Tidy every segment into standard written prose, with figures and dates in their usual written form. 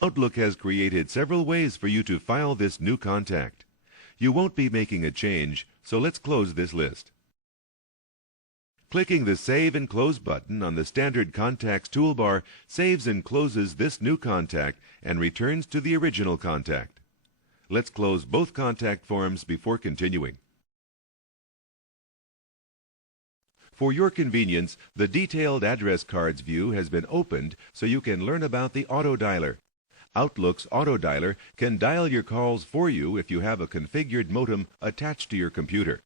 Outlook has created several ways for you to file this new contact. You won't be making a change, so let's close this list. Clicking the Save and Close button on the standard Contacts toolbar saves and closes this new contact and returns to the original contact. Let's close both contact forms before continuing. For your convenience, the Detailed Address Cards view has been opened so you can learn about the Auto Dialer. Outlook's Auto Dialer can dial your calls for you if you have a configured modem attached to your computer.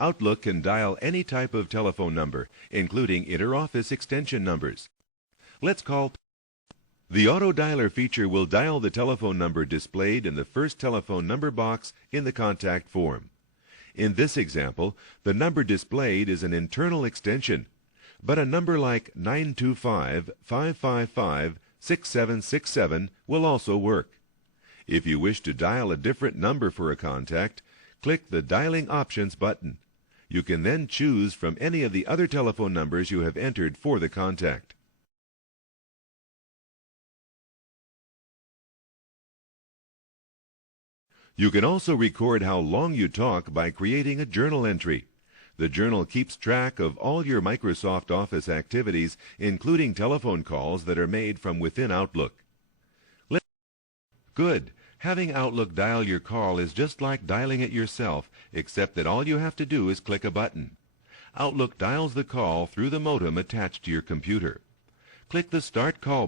Outlook can dial any type of telephone number, including inter-office extension numbers. Let's call. The Auto Dialer feature will dial the telephone number displayed in the first telephone number box in the contact form. In this example, the number displayed is an internal extension, but a number like 925-555-6767 will also work. If you wish to dial a different number for a contact, click the Dialing Options button. You can then choose from any of the other telephone numbers you have entered for the contact. You can also record how long you talk by creating a journal entry. The journal keeps track of all your Microsoft Office activities, including telephone calls that are made from within Outlook. Good. Having Outlook dial your call is just like dialing it yourself, except that all you have to do is click a button. Outlook dials the call through the modem attached to your computer. Click the Start Call.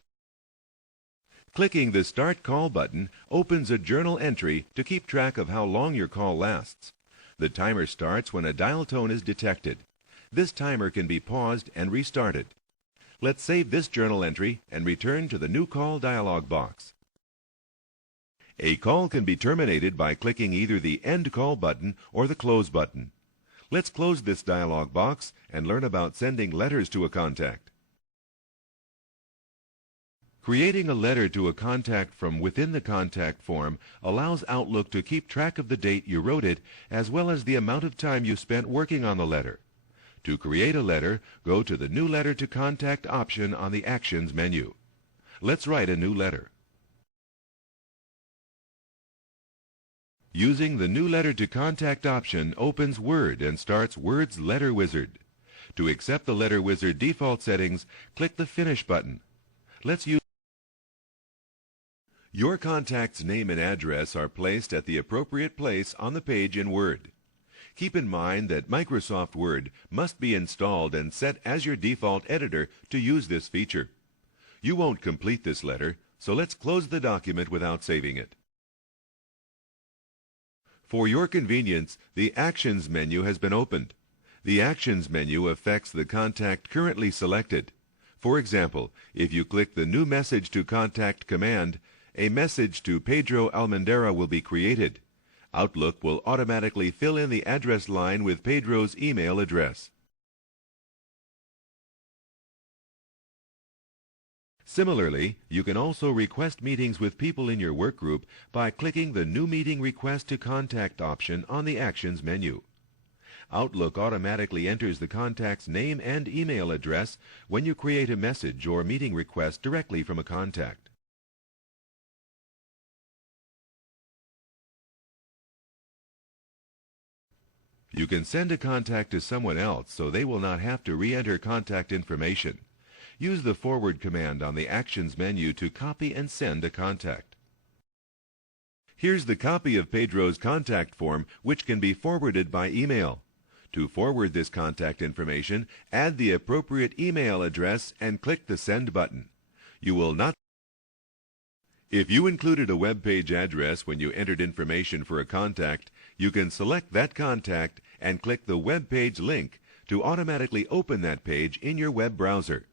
Clicking the Start Call button opens a journal entry to keep track of how long your call lasts. The timer starts when a dial tone is detected. This timer can be paused and restarted. Let's save this journal entry and return to the New Call dialog box. A call can be terminated by clicking either the End Call button or the Close button. Let's close this dialog box and learn about sending letters to a contact. Creating a letter to a contact from within the contact form allows Outlook to keep track of the date you wrote it, as well as the amount of time you spent working on the letter. To create a letter, go to the New Letter to Contact option on the Actions menu. Let's write a new letter. Using the New Letter to Contact option opens Word and starts Word's Letter Wizard. To accept the Letter Wizard default settings, click the Finish button. Let's use. Your contact's name and address are placed at the appropriate place on the page in Word. Keep in mind that Microsoft Word must be installed and set as your default editor to use this feature. You won't complete this letter, so let's close the document without saving it. For your convenience, the Actions menu has been opened. The Actions menu affects the contact currently selected. For example, if you click the New Message to Contact command, a message to Pedro Almendera will be created. Outlook will automatically fill in the address line with Pedro's email address. Similarly, you can also request meetings with people in your workgroup by clicking the New Meeting Request to Contact option on the Actions menu. Outlook automatically enters the contact's name and email address when you create a message or meeting request directly from a contact. You can send a contact to someone else so they will not have to re-enter contact information. Use the Forward command on the Actions menu to copy and send a contact. Here's the copy of Pedro's contact form, which can be forwarded by email. To forward this contact information, add the appropriate email address and click the Send button. You will not. If you included a web page address when you entered information for a contact, you can select that contact and click the web page link to automatically open that page in your web browser.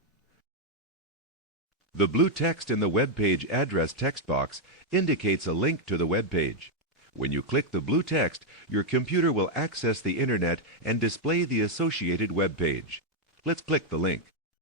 The blue text in the web page address text box indicates a link to the web page. When you click the blue text, your computer will access the internet and display the associated web page. Let's click the link.